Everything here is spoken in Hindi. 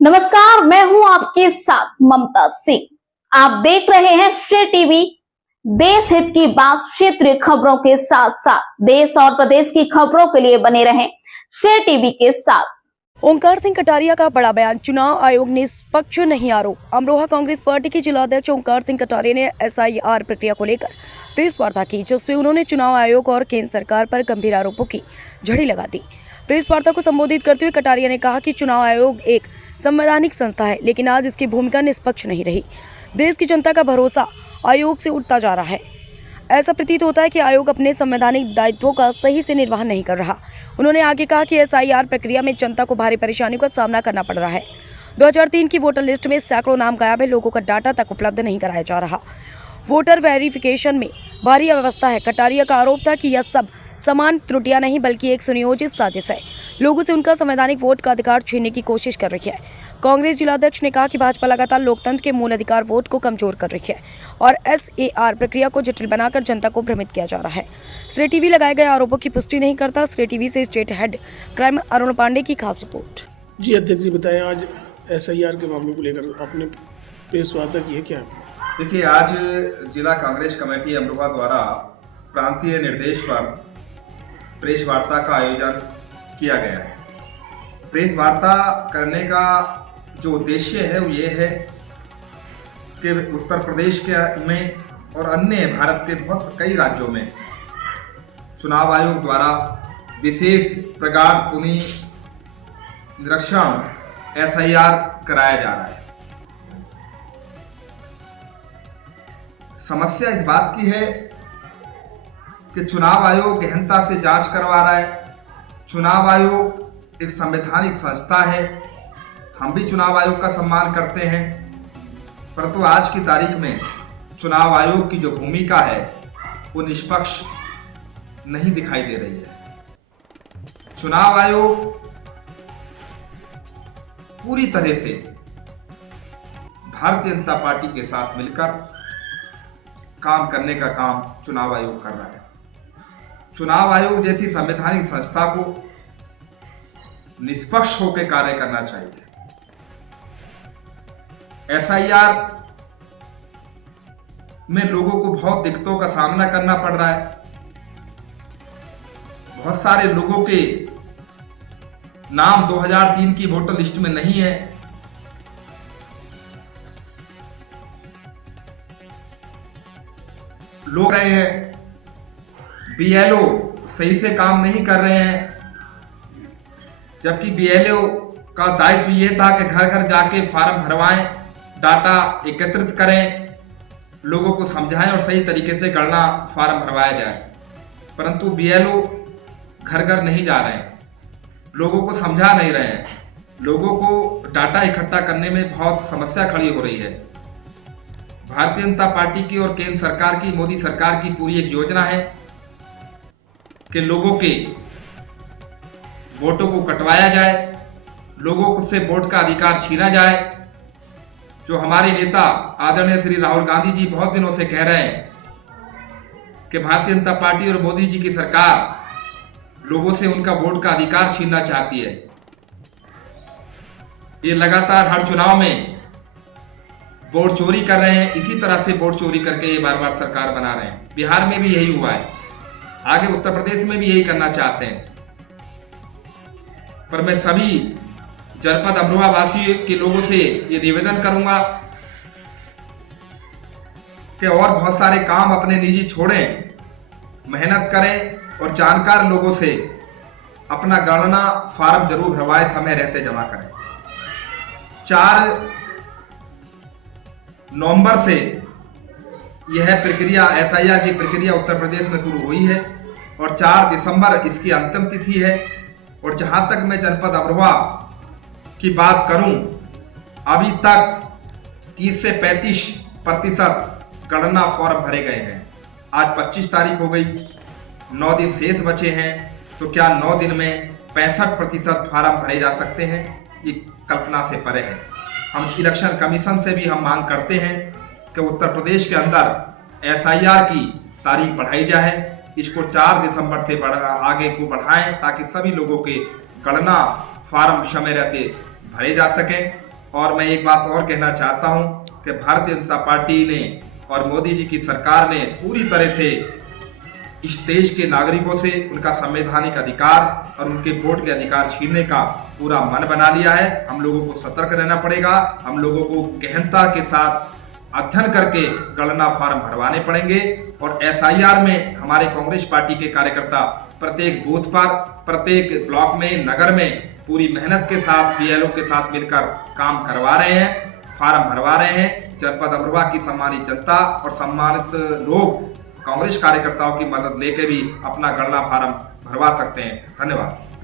नमस्कार, मैं हूं आपके साथ ममता सिंह। आप देख रहे हैं श्रेय टीवी। देश हित की बात, क्षेत्रीय खबरों के साथ साथ देश और प्रदेश की खबरों के लिए बने रहें श्रेय टीवी के साथ। ओंकार सिंह कटारिया का बड़ा बयान, चुनाव आयोग निष्पक्ष नहीं आरोप। अमरोहा कांग्रेस पार्टी के जिला अध्यक्ष ओंकार सिंह कटारिया ने SIR प्रक्रिया को लेकर प्रेस वार्ता की, जिसमें उन्होंने चुनाव आयोग और केंद्र सरकार पर गंभीर आरोपों की झड़ी लगा दी। प्रेस वार्ता को संबोधित करते हुए कटारिया ने कहा कि चुनाव आयोग एक संवैधानिक संस्था है, लेकिन आज इसकी भूमिका निष्पक्ष नहीं रही। देश की जनता का भरोसा आयोग से उठता जा रहा है। ऐसा प्रतीत होता है कि आयोग अपने संवैधानिक दायित्वों का सही से निर्वहन नहीं कर रहा। उन्होंने आगे कहा कि SIR प्रक्रिया में जनता को भारी परेशानियों का सामना करना पड़ रहा है। 2003 की वोटर लिस्ट में सैकड़ों नाम गायब है, लोगों का डाटा तक उपलब्ध नहीं कराया जा रहा। वोटर वेरिफिकेशन में भारी अव्यवस्था है। कटारिया का आरोप था कि यह सब समान त्रुटियां नहीं बल्कि एक सुनियोजित साजिश है। लोगों से उनका संवैधानिक वोट का अधिकार छीनने की कोशिश कर रही है। कांग्रेस जिलाध्यक्ष ने कहा कि भाजपा लगातार लोकतंत्र के मूल अधिकार वोट को कमजोर कर रही है और SAR प्रक्रिया को जटिल बनाकर जनता को भ्रमित किया जा रहा है। श्रेय टीवी लगाए गए आरोपों की पुष्टि नहीं करता। श्रेय टीवी से state head crime Arun Pandey की खास रिपोर्ट। जी अध्यक्ष जी, बताएं आज SIR के मामले को लेकर आपने प्रेस वार्ता की है क्या? देखिए, आज जिला कांग्रेस कमेटी अमरोहा द्वारा प्रांतीय निर्देश पर प्रेस वार्ता का आयोजन किया गया है। प्रेस वार्ता करने का जो उद्देश्य है वो ये है कि उत्तर प्रदेश के में और अन्य भारत के बहुत कई राज्यों में चुनाव आयोग द्वारा विशेष प्रगाढ़ भूमि निरीक्षण SIR कराया जा रहा है। समस्या इस बात की है कि चुनाव आयोग गहनता से जांच करवा रहा है। चुनाव आयोग एक संवैधानिक संस्था है, हम भी चुनाव आयोग का सम्मान करते हैं, परंतु आज की तारीख में चुनाव आयोग की जो भूमिका है वो निष्पक्ष नहीं दिखाई दे रही है। चुनाव आयोग पूरी तरह से भारतीय जनता पार्टी के साथ मिलकर काम करने का काम चुनाव आयोग कर रहा है। चुनाव आयोग जैसी संवैधानिक संस्था को निष्पक्ष होकर कार्य करना चाहिए। SIR में लोगों को बहुत दिक्कतों का सामना करना पड़ रहा है। बहुत सारे लोगों के नाम 2003 की वोटर लिस्ट में नहीं है। लोग रहे हैं, BLO सही से काम नहीं कर रहे हैं, जबकि BLO का दायित्व ये था कि घर घर जाके फार्म भरवाएं, डाटा एकत्रित करें, लोगों को समझाएं और सही तरीके से गणना फार्म भरवाया जाए। परंतु BLO घर घर नहीं जा रहे हैं, लोगों को समझा नहीं रहे हैं, लोगों को डाटा इकट्ठा करने में बहुत समस्या खड़ी हो रही है। भारतीय जनता पार्टी की और केंद्र सरकार की, मोदी सरकार की पूरी एक योजना है कि लोगों के वोटों को कटवाया जाए, लोगों को से वोट का अधिकार छीना जाए। जो हमारे नेता आदरणीय श्री राहुल गांधी जी बहुत दिनों से कह रहे हैं कि भारतीय जनता पार्टी और मोदी जी की सरकार लोगों से उनका वोट का अधिकार छीनना चाहती है। ये लगातार हर चुनाव में वोट चोरी कर रहे हैं, इसी तरह से वोट चोरी करके ये बार बार सरकार बना रहे हैं। बिहार में भी यही हुआ है, आगे उत्तर प्रदेश में भी यही करना चाहते हैं। पर मैं सभी जनपद अमरोहा वासी के लोगों से ये निवेदन करूंगा कि और बहुत सारे काम अपने निजी छोड़ें, मेहनत करें और जानकार लोगों से अपना गणना फार्म जरूर भरवाएं, समय रहते जमा करें। 4 नवंबर से यह प्रक्रिया SIR की प्रक्रिया उत्तर प्रदेश में शुरू हुई है और 4 दिसंबर इसकी अंतिम तिथि है। और जहां तक मैं जनपद अमरोहा की बात करूं, अभी तक 30 से 35% गणना फॉर्म भरे गए हैं। आज 25 तारीख हो गई, 9 दिन शेष बचे हैं, तो क्या 9 दिन में 65% फार्म भरे जा सकते हैं? ये कल्पना से परे है। हम इलेक्शन कमीशन से भी हम मांग करते हैं कि उत्तर प्रदेश के अंदर SIR की तारीख बढ़ाई जाए, इसको 4 दिसंबर से आगे को बढ़ाएं ताकि सभी लोगों के गणना फार्म समय रहते भरे जा सकें और मैं एक बात और कहना चाहता हूं कि भारतीय जनता पार्टी ने और मोदी जी की सरकार ने पूरी तरह से इस देश के नागरिकों से उनका संवैधानिक अधिकार और उनके वोट के अधिकार छीनने का पूरा मन बना लिया है। हम लोगों को सतर्क रहना पड़ेगा, हम लोगों को गहनता के साथ अध्ययन करके गणना फार्म भरवाने पड़ेंगे और एसआईआर में हमारे कांग्रेस पार्टी के कार्यकर्ता प्रत्येक बूथ पर, प्रत्येक ब्लॉक में, नगर में पूरी मेहनत के साथ बीएलओ के साथ मिलकर काम करवा रहे हैं, फार्म भरवा रहे हैं। जनपद अमरोहा की सम्मानित जनता और सम्मानित लोग कांग्रेस कार्यकर्ताओं की मदद लेकर भी अपना गणना फार्म भरवा सकते हैं। धन्यवाद।